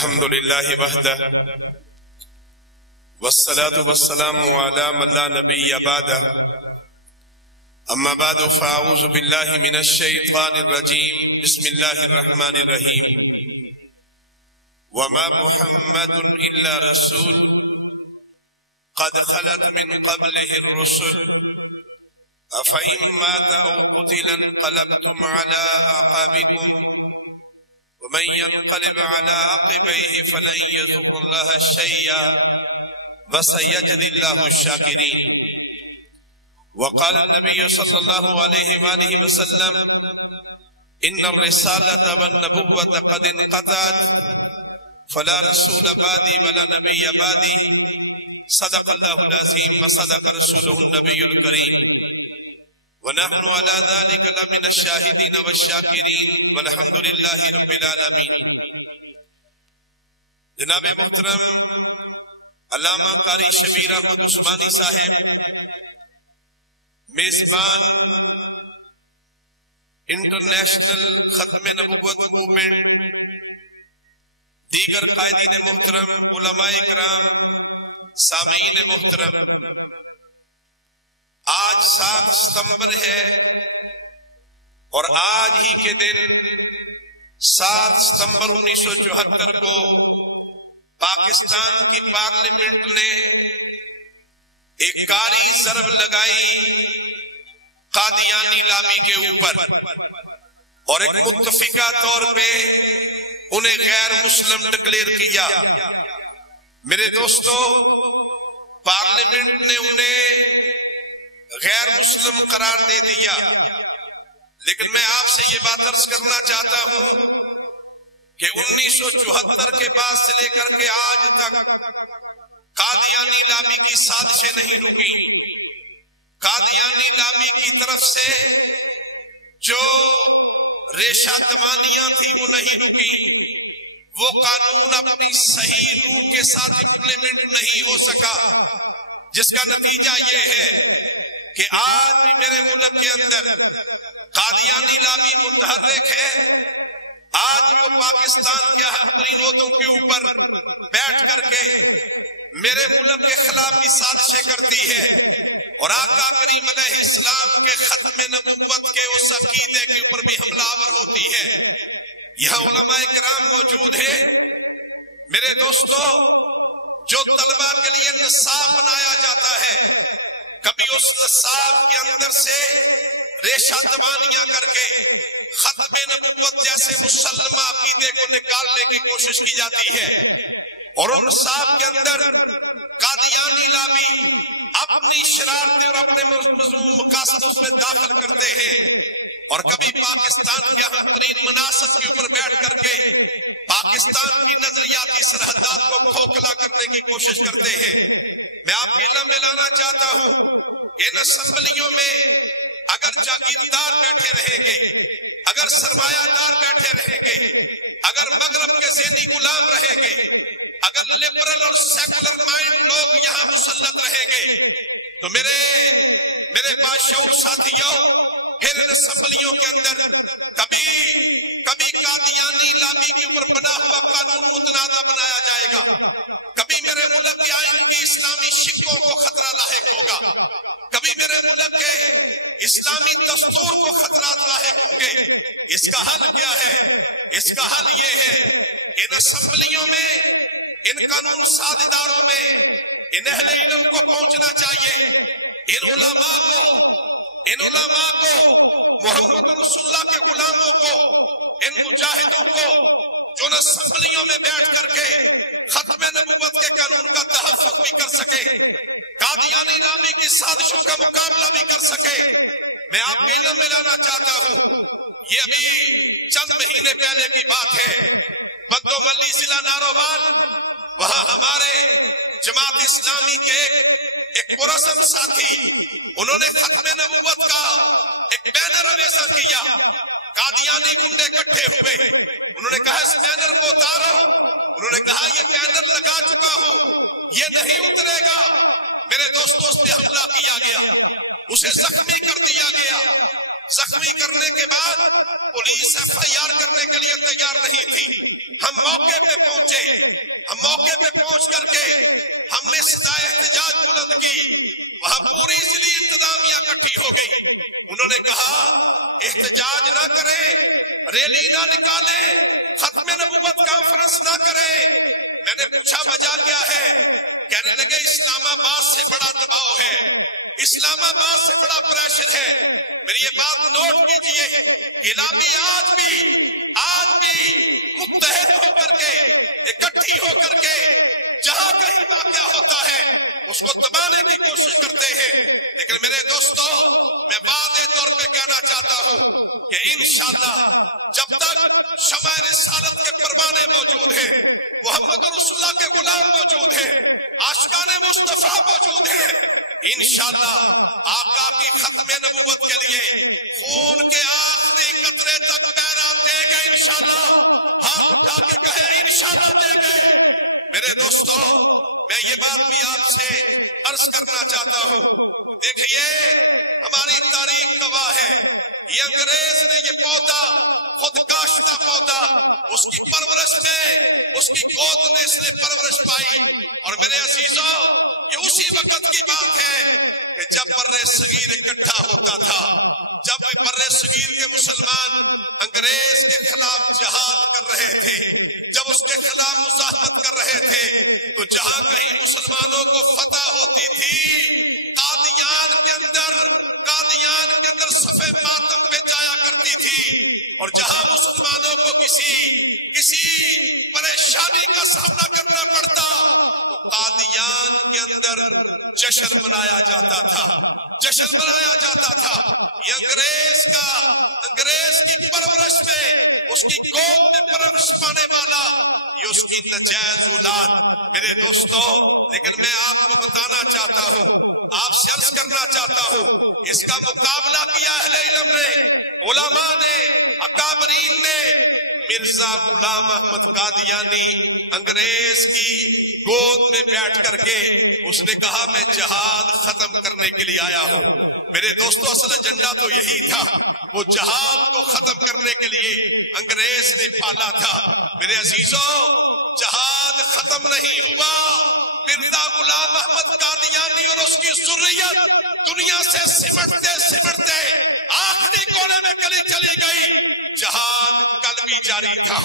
الحمد لله وحده والصلاة والسلام على من لا نبي بعده أما بعد فأعوذ بالله من الشيطان الرجيم بسم الله الرحمن الرحيم وما محمد إلا رسول قد خلت من قبله الرسل أفإن مات أو قتل انقلبتم على أعقابكم ومن ينقلب على عقبيه فلن يضر الله شيئا وسيجزي الله الشاكرين. وقال النبي صلى الله عليه وآله وسلم إن الرسالة والنبوة قد انقطعت فلا رسول بعدي ولا نبي بعدي صدق الله العظيم وصدق رسوله النبي الكريم ونحن على ذلك لمن الشاهدين والشاكرين والحمد لله رب العالمين. جناب محترم علامہ قاری شبیر احمد عثمانی صاحب، میزبان انٹرنیشنل ختم نبوت موومنٹ، دیگر قائدین محترم، علماء کرام، سامعین محترم، آج 7 ستمبر ہے اور آج ہی کے دن 7 ستمبر 1974 کو پاکستان کی پارلیمنٹ نے ایک کاری ضرب لگائی قادیانی لابی کے اوپر اور ایک متفقہ طور پہ انہیں غیر مسلم ڈکلیئر کیا. میرے دوستو، پارلیمنٹ نے انہیں غیر مسلم قرار دے دیا، لیکن میں آپ سے یہ بات عرض کرنا چاہتا ہوں کہ 1974 کے بعد سے لے کر کے آج تک قادیانی لابی کی سازشیں نہیں رکی. قادیانی لابی کی طرف سے جو ریشہ دمانیاں تھی وہ نہیں رکی. وہ قانون اپنی صحیح روح کے ساتھ امپلیمنٹ نہیں ہو سکا، جس کا نتیجہ یہ ہے کہ آج بھی میرے ملک کے اندر قادیانی لابی متحرک ہے. آج بھی وہ پاکستان کے اہم ترین عہدوں کے اوپر بیٹھ کر کے میرے ملک کے خلاف بھی سازشیں کرتی ہے اور آقا کریم علیہ السلام کے ختم نبوت کے اس عقیدے کے اوپر بھی حملہ آور ہوتی ہے. یہاں علماء کرام موجود ہیں. میرے دوستو، جو طلبہ کے لیے نصاب بنایا جاتا ہے، کبھی اس نصاب کے اندر سے ریشہ دبانیاں کر کے ختم نبوت جیسے مسلمہ عقیدے کو نکالنے کی کوشش کی جاتی ہے، اور ان نصاب کے اندر قادیانی لابی اپنی شرارتیں اور اپنے مضمون مقاصد اس میں داخل کرتے ہیں، اور کبھی پاکستان کے اہم ترین مناصب کے اوپر بیٹھ کر کے پاکستان کی نظریاتی سرحدات کو کھوکھلا کرنے کی کوشش کرتے ہیں. میں آپ کے علم میں لانا چاہتا ہوں کہ ان اسمبلیوں میں اگر جاگیردار بیٹھے رہیں گے، اگر سرمایہ دار بیٹھے رہیں گے، اگر مغرب کے ذہنی غلام رہیں گے، اگر لبرل اور سیکولر مائنڈ لوگ یہاں مسلط رہیں گے، تو میرے پاس شعور ساتھیوں، پھر ان اسمبلیوں کے اندر کبھی قادیانی لابی کے اوپر بنا ہوا قانون متنازع بنایا جائے گا، کبھی میرے ملک کے آئین کی اسلامی شکوں کو خطرہ لاحق ہوگا، کبھی میرے ملک کے اسلامی دستور کو خطرات لاحق ہوں گے. اس کا حل کیا ہے؟ اس کا حل یہ ہے کہ ان اسمبلیوں میں، ان قانون ساز اداروں میں ان اہل علم کو پہنچنا چاہیے. ان علماء کو محمد رسول اللہ کے غلاموں کو، ان مجاہدوں کو جو ان اسمبلیوں میں بیٹھ کر کے ختم نبوت کے قانون کا تحفظ بھی کر سکے، قادیانی لابی کی سازشوں کا مقابلہ بھی کر سکے. میں آپ کے علم میں لانا چاہتا ہوں، یہ ابھی چند مہینے پہلے کی بات ہے، بدو ملی ضلع ناروبال، وہاں ہمارے جماعت اسلامی کے ایک پرعزم ساتھی، انہوں نے ختم نبوت کا ایک بینر اویزاں کیا. قادیانی گنڈے اکٹھے ہوئے، انہوں نے کہا اس بینر کو اتارو. انہوں نے کہا یہ بینر لگا چکا ہوں، یہ نہیں اترے گا. میرے دوستوں، اس پہ حملہ کیا گیا، اسے زخمی کر دیا گیا. زخمی کرنے کے بعد پولیس FIR کرنے کے لیے تیار نہیں تھی. ہم موقع پہ پہنچے. ہم موقع پہ پہنچ کر کے ہم نے صدائے احتجاج بلند کی. وہاں پوری ضلعی انتظامیہ اکٹھی ہو گئی. انہوں نے کہا احتجاج نہ کریں, ریلی نہ نکالیں, ختم نبوت کانفرنس نہ کریں. میں نے پوچھا وجہ کیا ہے؟ کہنے لگے اسلام آباد سے بڑا دباؤ ہے, اسلام آباد سے بڑا پریشر ہے. میری یہ بات نوٹ کیجئے, یہ لابی آج بھی متحد ہو کر کے, اکٹھی ہو کر کے جہاں کہیں واقعہ ہوتا ہے اس کو دبانے کی کوشش کرتے ہیں. لیکن میرے دوستو, میں واضح طور پہ کہنا چاہتا ہوں کہ انشاءاللہ جب تک شمع رسالت کے پروانے موجود ہیں, محمد رسول اللہ کے غلام موجود ہیں, عاشقان مصطفیٰ موجود ہیں, انشاءاللہ آقا کی ختم نبوت کے لیے خون کے آخری قطرے تک پیرا دے گئے. انشاءاللہ ہاتھ اٹھا کے کہے انشاءاللہ دے گئے. میرے دوستو, میں یہ بات بھی آپ سے عرض کرنا چاہتا ہوں. دیکھیے ہماری تاریخ گواہ ہے, یہ انگریز نے یہ پودا, خود کاشتہ پودا, اس کی پرورش میں, اس کی گود میں اس نے پرورش پائی. اور میرے عزیزوں, یہ اسی وقت کی بات ہے کہ جب برِ صغیر اکٹھا ہوتا تھا, جب برِ صغیر کے مسلمان انگریز کے خلاف جہاد کر رہے تھے, جب اس کے خلاف مزاحمت کر رہے تھے, تو جہاں کہیں مسلمانوں کو فتح ہوتی تھی, قادیان کے اندر صفِ ماتم پہ جایا کرتی تھی. اور جہاں مسلمانوں کو کسی پریشانی کا سامنا کرنا پڑتا تو قادیان کے اندر جشن منایا جاتا تھا, جشن منایا جاتا تھا. یہ انگریز کی پرورش میں, اس کی گود میں پرورش پانے والا, یہ اس کی نجائز اولاد. میرے دوستو, لیکن میں آپ کو بتانا چاہتا ہوں, آپ سے عرض کرنا چاہتا ہوں, اس کا مقابلہ کیا اہل علم نے, علماء نے, اکابرین نے. مرزا غلام احمد قادیانی انگریز کی گود میں بیٹھ کر کے اس نے کہا میں جہاد ختم کرنے کے لیے آیا ہوں. میرے دوستو, اصل ایجنڈا تو یہی تھا, وہ جہاد کو ختم کرنے کے لیے انگریز نے پالا تھا. میرے عزیزوں, جہاد ختم نہیں ہوا. مرزا غلام احمد قادیانی اور اس کی ذریت دنیا سے سمٹتے آخری کونے میں چلی گئی. جہاد کل بھی جاری تھا,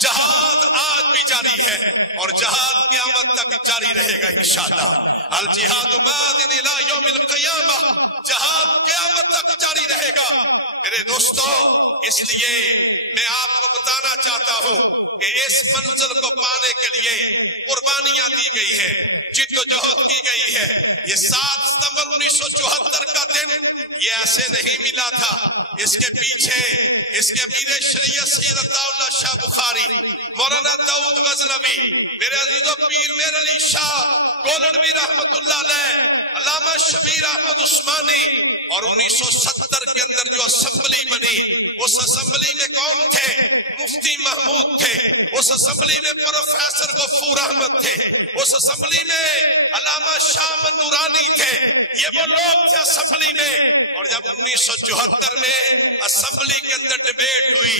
جہاد آج بھی جاری ہے, اور جہاد قیامت تک جاری رہے گا انشاءاللہ. الجہاد ماضٍ الی یوم القیامہ, جہاد قیامت تک جاری رہے گا. میرے دوستو, اس لیے میں آپ کو بتانا چاہتا ہوں کہ اس منزل کو پانے کے لیے قربانیاں دی گئی ہے, جد و جہد کی گئی ہے. یہ 7 ستمبر 1974 کا دن یہ ایسے نہیں ملا تھا. اس کے پیچھے اس کے امیر شریعت سید عطا اللہ شاہ بخاری, مولانا داؤد غزنوی, میرے عزیزو پیر میر علی شاہ گولڑوی رحمت اللہ علیہ, علامہ شبیر احمد عثمانی, اور 1970 کے اندر جو اسمبلی بنی, اس اسمبلی میں کون تھے؟ مفتی محمود تھے. اس اسمبلی میں پروفیسر غفور احمد تھے. اس اسمبلی میں علامہ شاہ نورانی تھے. یہ وہ لوگ تھے اسمبلی میں. اور جب 1974 میں اسمبلی کے اندر ڈیبیٹ ہوئی,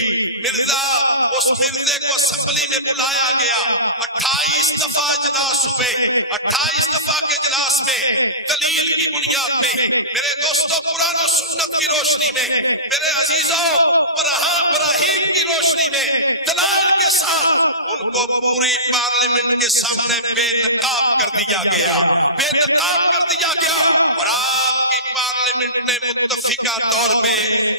اس مرزے کو اسمبلی میں بلایا گیا. 28 دفعہ اجلاس ہوئے. 28 دفعہ کے اجلاس میں دلیل کی بنیاد میں, میرے دوستوں قرآن و سنت کی روشنی میں, میرے عزیزوں براہیم کی روشنی میں, دلائل کے ساتھ ان کو پوری پارلیمنٹ کے سامنے بے نقاب کر دیا گیا, بے نقاب کر دیا گیا. اور آپ کی پارلیمنٹ نے متفقہ طور پہ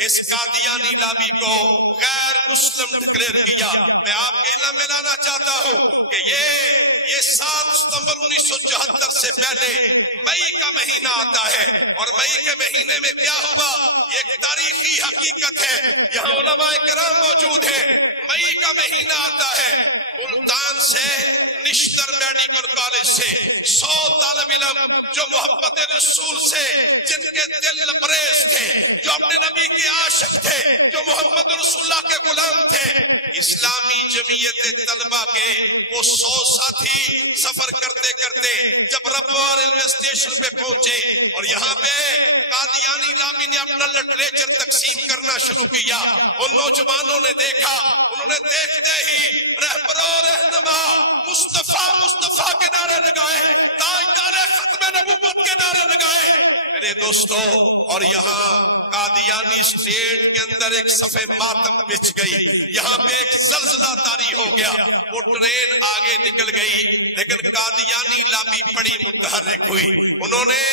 اس قادیانی لابی کو غیر مسلم ڈکلیئر کیا. میں آپ کے علم میں لانا چاہتا ہوں کہ یہ 7 ستمبر 1974 سے پہلے مئی کا مہینہ آتا ہے, اور مئی کے مہینے میں کیا ہوا, ایک تاریخی حقیقت ہے, یہاں علماء کرام موجود ہیں. مئی کا مہینہ آتا ہے, ملتان سے نشتر میڈیکل کالج سے 100 طالب علم جو محبت رسول سے جن کے دل لبریز تھے، جو اپنے نبی کے عاشق تھے، جو محمد رسول اللہ کے غلام تھے، اسلامی جمعیت طلبہ کے وہ 100 ساتھی سفر کرتے کرتے جب ربوہ ریلوے اسٹیشن پہ پہنچے اور یہاں پہ قادیانی لابی نے اپنا لٹریچر تقسیم کرنا شروع کیا، ان نوجوانوں نے دیکھا، انہوں نے دیکھتے ہی رہبر و رہنما مصطفیٰ مصطفیٰ کے نعرے لگائے، تاجدار ختم نبوت کے نعرے لگائے میرے دوستو، اور یہاں قادیانی اسٹیٹ کے اندر ایک صفحے ماتم بچھ گئی، یہاں پہ ایک زلزلہ طاری ہو گیا، وہ ٹرین آگے نکل گئی، لیکن قادیانی لابی بڑی متحرک ہوئی، انہوں نے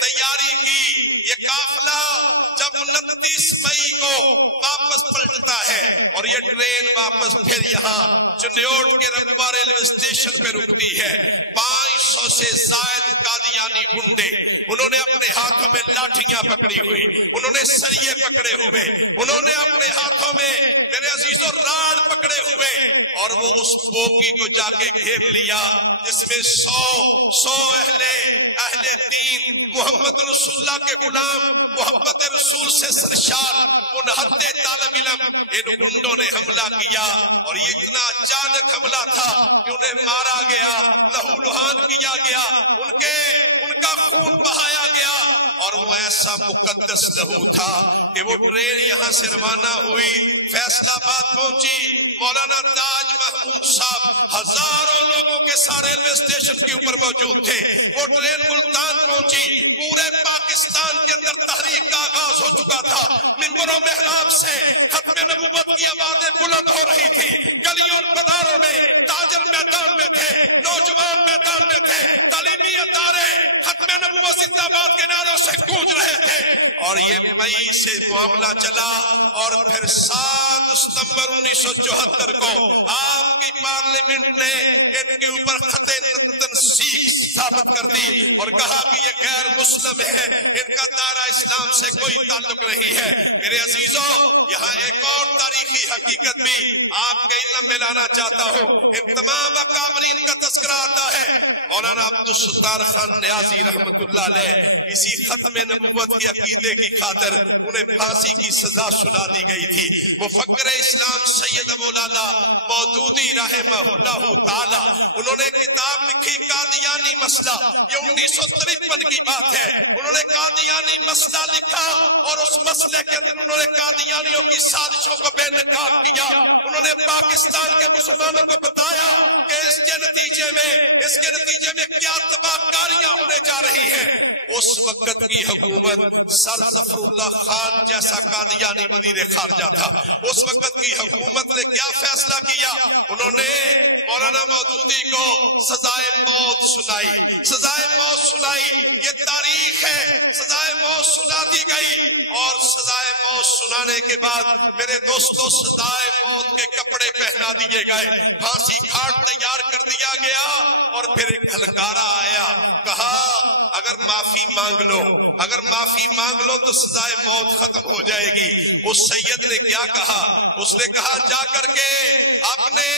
تیاری کی، یہ قافلہ جب 29 مئی کو واپس پلٹتا ہے اور یہ ٹرین واپس پھر یہاں چنیوٹ کے ربوہ ریلوے اسٹیشن پہ رکتی ہے، 500 سے زائد قادیانی گنڈے، انہوں نے اپنے ہاتھوں میں لاٹھیاں پکڑی ہوئی، انہوں نے سریے پکڑے ہوئے، انہوں نے اپنے ہاتھوں میں میرے عزیزوں راڑ پکڑے ہوئے، اور وہ اس بوگی کو جا کے گھیر لیا جس میں 100 اہل دین محمد رسول اللہ کے غلام محبت رسول سے سرشار منحط طالب علم، ان گنڈوں نے حملہ کیا، اور یہ اتنا اچانک حملہ تھا کہ انہیں مارا گیا، لہو لہان کیا گیا، ان کا خون بہایا گیا، اور وہ ایسا مقدس لہو تھا کہ وہ ٹرین یہاں سے روانہ ہوئی، فیصل آباد پہنچی، مولانا تاج محمود صاحب ہزاروں لوگوں کے ساتھ ریلوے اسٹیشن کے اوپر موجود تھے، وہ ٹرین ملتان پہنچی، پورے پاکستان کے اندر تحریک کا آغاز ہو چکا تھا، منبر و محراب سے ختم نبوت کی آوازیں بلند ہو رہی تھی، گلیوں اور بازاروں میں تاجر میدان میں تھے، نوجوان میدان میں تھے، تعلیمی ادارے ختم نبوت زندہ باد کے نعروں سے گونج رہے تھے، اور یہ مئی سے معاملہ چلا، اور پھر 7 ستمبر 1974 کو آپ کی پارلیمنٹ نے ان کے اوپر خط تنسیق ثابت کر دی اور کہا کہ یہ غیر مسلم ہے، ان کا دائرہ اسلام سے کوئی تعلق نہیں ہے۔ میرے عزیزوں، یہاں ایک اور تاریخی حقیقت بھی آپ کے علم میں لانا چاہتا ہوں، ان تمام اکابرین کا تذکرہ آتا ہے، مولانا عبدالستار خان نیازی رحمت اللہ علیہ اسی ختم نبوت کی عقیدے کی خاطر انہیں پھانسی کی سزا سنا دی گئی تھی۔ مفکر اسلام سید ابو لالا مودودی رحمہ اللہ تعالی، انہوں نے کتاب لکھی قادیانی مسئلہ، یہ 1953 کی بات ہے، انہوں نے قادیانی مسئلہ لکھا، اور اس مسئلے کے اندر انہوں نے قادیانیوں کی سازشوں کو بے نقاب کیا، انہوں نے پاکستان کے مسلمانوں کو بتایا کہ اس کے نتیجے میں کیا تباہ کاریاں ہونے جا رہی ہیں۔ اس وقت کی حکومت سر ظفر اللہ خان جیسا قادیانی وزیر خارجہ تھا، اس وقت کی حکومت نے کیا فیصلہ کیا، انہوں نے مولانا مودودی کو سزائے موت سنائی، یہ تاریخ ہے، سزائے موت سنا دی گئی، اور سزائے موت سنانے کے بعد میرے دوستوں سزائے موت کے کپڑے پہنا دیے گئے، پھانسی گھاٹ تیار کر دیا گیا، اور پھر ایک ہلکارا آیا، کہا اگر معافی مانگ لو تو سزائے موت ختم ہو جائے گی۔ اس سید نے کیا کہا، اس نے کہا جا کر کے اپنے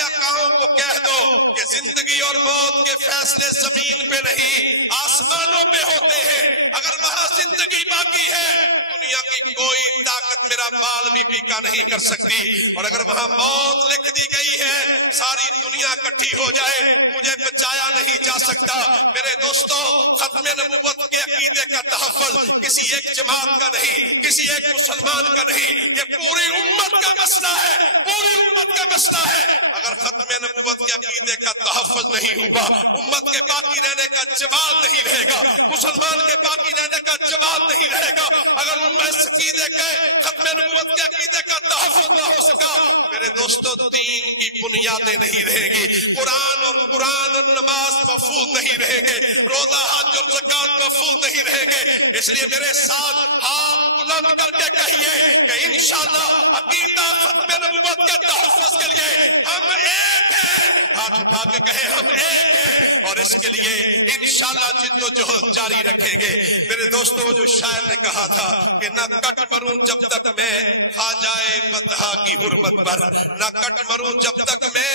آقاؤں کو کہہ دو کہ زندگی اور موت کے فیصلے زمین پہ نہیں آسمانوں پہ ہوتے ہیں، اگر وہاں زندگی باقی ہے دنیا کی کوئی طاقت میرا بال بھی پیکا نہیں کر سکتی، اور اگر وہاں موت لکھ دی گئی ہے ساری دنیا اکٹھی ہو جائے مجھے بچایا نہیں جا سکتا۔ میرے دوستو، ختم نبوت کے عقیدے کا تحفظ کسی ایک جماعت کا نہیں، کسی ایک مسلمان کا نہیں، یہ پوری امت کا مسئلہ ہے، پوری امت کا مسئلہ ہے۔ اگر ختم نبوت کے عقیدے کا تحفظ نہیں ہوا امت کے باقی رہنے کا جواب نہیں رہے گا، مسلمان کے باقی رہنے کا جواب نہیں رہے گا۔ اگر اس عقیدے کے ختم نبوت کے عقیدے کا تحفظ نہ ہو سکا میرے دوستو دین کی بنیادیں نہیں رہے گی، قرآن اور نماز محفوظ نہیں رہے گے، روزہ حج اور زکات محفوظ نہیں رہے گے۔ اس لیے میرے ساتھ ہاتھ بلند کر کے کہیے کہ انشاءاللہ عقیدہ ختم نبوت کے تحفظ کے لیے ہم ایک ہیں، ہاتھ اٹھا کے کہیں ہم ایک ہیں، اور اس کے لیے انشاءاللہ جد و جہد جاری رکھیں گے۔ میرے دوستو، وہ جو شاعر نے کہا تھا کہ نہ کٹ مروں جب تک میں خواجہ بطحا کی حرمت پر، نہ کٹ مروں جب تک میں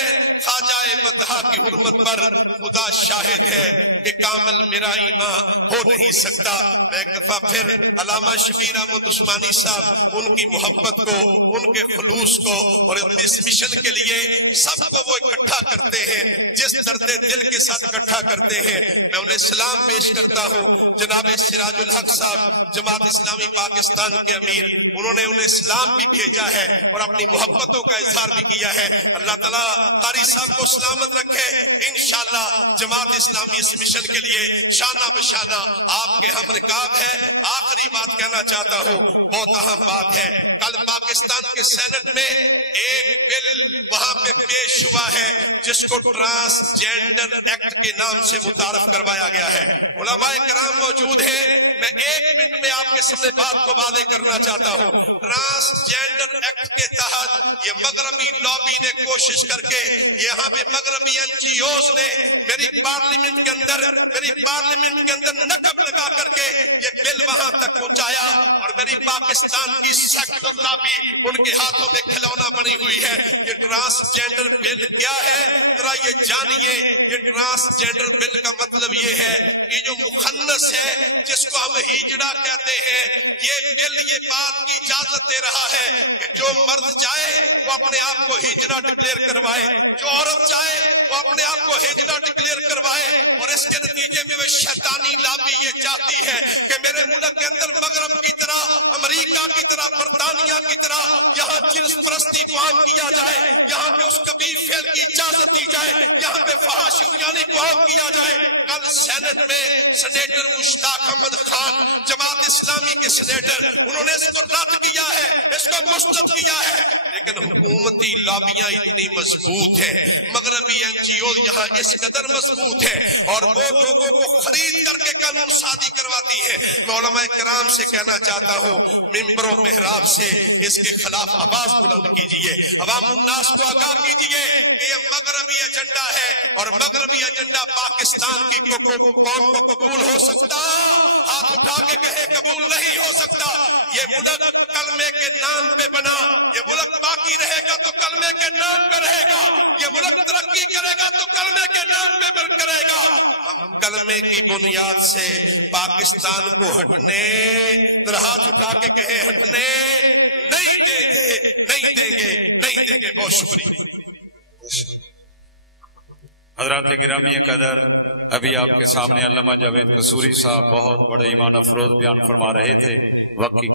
اللہ کی حرمت پر خدا شاہد ہے کہ کامل میرا ایمان ہو نہیں سکتا۔ میں ایک دفعہ پھر علامہ شبیر احمد عثمانی صاحب ان کی محبت کو، ان کے خلوص کو اور اس مشن کے لیے سب کو وہ اکٹھا کرتے ہیں، جس درد دل کے ساتھ اکٹھا کرتے ہیں، میں انہیں سلام پیش کرتا ہوں۔ جناب سراج الحق صاحب جماعت اسلامی پاکستان کے امیر، انہوں نے انہیں سلام بھی بھیجا ہے اور اپنی محبتوں کا اظہار بھی کیا ہے۔ اللہ تعالیٰ قاری صاحب کو سلامت رکھے۔ انشاءاللہ جماعت اسلامی اس مشن کے لیے شانہ بشانہ آپ کے ہم رکاب ہے۔ آخری بات کہنا چاہتا ہوں، بہت اہم بات ہے۔ کل پاکستان کے سینٹ میں ایک بل وہاں پہ پیش ہوا ہے جس کو ٹرانسجینڈر ایکٹ کے نام سے متعارف کروایا گیا ہے۔ علماء کرام موجود ہیں، میں ایک منٹ میں آپ کے سامنے بات کو واضح کرنا چاہتا ہوں۔ ٹرانسجینڈر ایکٹ کے تحت یہ مغربی لابی نے کوشش کر کے، یہاں پہ مغربی این جی اوز نے میری پارلیمنٹ کے اندر نقب لگا کر کے یہ بل وہاں تک پہنچایا، اور میری پاکستان کی سیکولر لابی ان کے ہاتھوں میں کھلونا بنی ہوئی ہے۔ یہ ٹرانسجینڈر بل کیا ہے ذرا یہ جانیے۔ یہ ٹرانسجینڈر بل کا مطلب یہ ہے کہ جو مخنث ہے، جس کو ہم ہجڑا کہتے ہیں، یہ بل یہ بات کی اجازت دے رہا ہے کہ جو مرد جائے وہ اپنے آپ کو ہجڑا ڈکلیئر کروائے، جو عورت جائے وہ اپنے آپ کو ہجڑا ڈکلیئر کروائے، اور اس کے نتیجے میں وہ شیطانی لابی یہ چاہتی ہے کہ میرے ملک کے اندر مغرب کی طرح، امریکہ کی طرح، برطانیہ کی طرح یہاں جنس پرستی کو عام کیا جائے، یہاں پہ اس کبھی فعل کی اجازت دی جائے، یہاں پہ فحش عریانی کو عام کیا جائے۔ کل سینٹ میں سینیٹر مشتاق احمد خان جماعت اسلامی کے سینیٹر، انہوں نے اس کو رد کیا ہے، اس کو مسترد کیا ہے، لیکن حکومتی لابیاں اتنی مضبوط ہیں، مغربی این جی او یہاں اس قدر مضبوط ہے، اور وہ لوگوں کو خرید کر کے قانون سازی کرواتی ہے۔ میں علماء کرام سے کہنا چاہتا ہوں، منبر و محراب سے اس کے خلاف آواز بلند کیجئے، عوام الناس کو آگاہ کیجئے کہ یہ مغربی ایجنڈا ہے، اور مغربی ایجنڈا پاکستان کی قوم کو قبول ہو سکتا؟ ہاتھ اٹھا کے کہے قبول نہیں ہو سکتا۔ یہ ملک کلمے کے نام پہ بنا، یہ ملک باقی رہے گا تو کلمے کے نام پہ رہے گا، یہ ملک ترقی کرے گا تو کلمے کے نام پہ کرے گا۔ ہم کلمے کی بنیاد سے پاکستان کو ہٹنے، ہاتھ اٹھا کے کہے ہٹنے نہیں دیں گے، نہیں دیں گے، نہیں دیں گے۔ بہت شکریہ۔ حضرات گرامی قدر، ابھی آپ کے سامنے علامہ جاوید قصوری صاحب بہت بڑے ایمان افروز بیان فرما رہے تھے۔ وقت کی